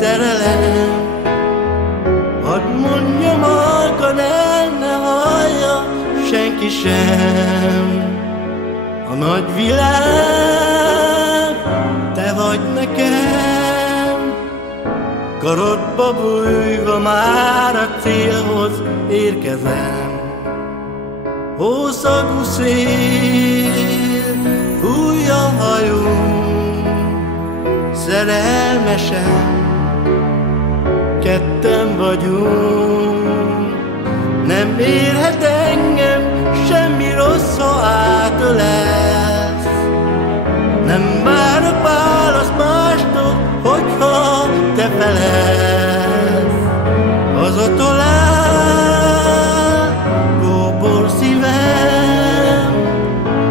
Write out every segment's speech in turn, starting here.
szerelem. Hadd mondjam halkan el, ne hallja senki sem. A nagy világ, te vagy nekem. Karodba bújva már a célhoz érkezem. Hószagú szél, fújj a hajón, szerelmesen ketten vagyunk. Nem érhet engem semmi rossz, ha átölelsz. Nem várok választ mástól, hogyha te felelsz. Hazatolál, kóbor szívem,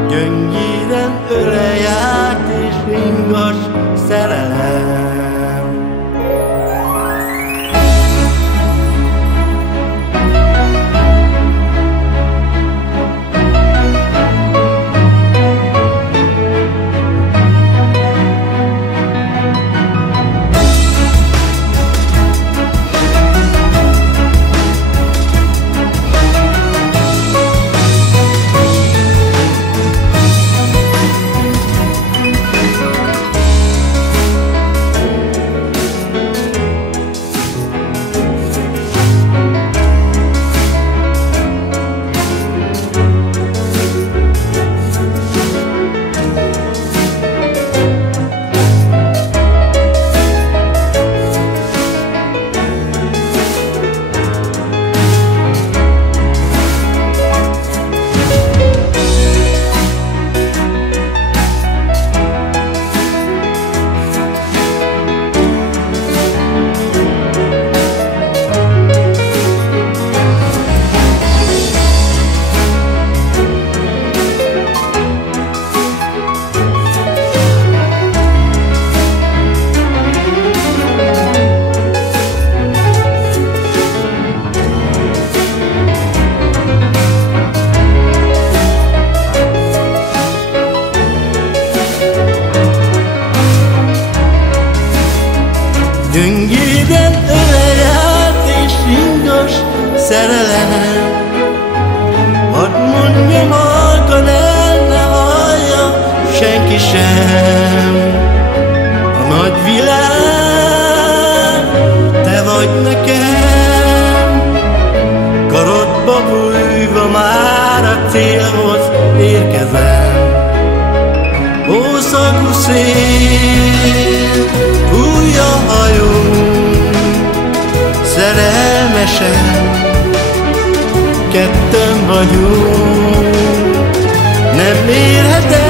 gyöngéden ölelj át és ringass szerelem. Gyöngéden ölelj át és ringass szerelem. Hadd mondjam halkan el, ne hallja senki sem. A nagy világ, te vagy nekem. Karodba bújva már a célhoz érkezem. Hószagú szél, fújj a hajón, szerelmesen ketten vagyunk. Nem érhet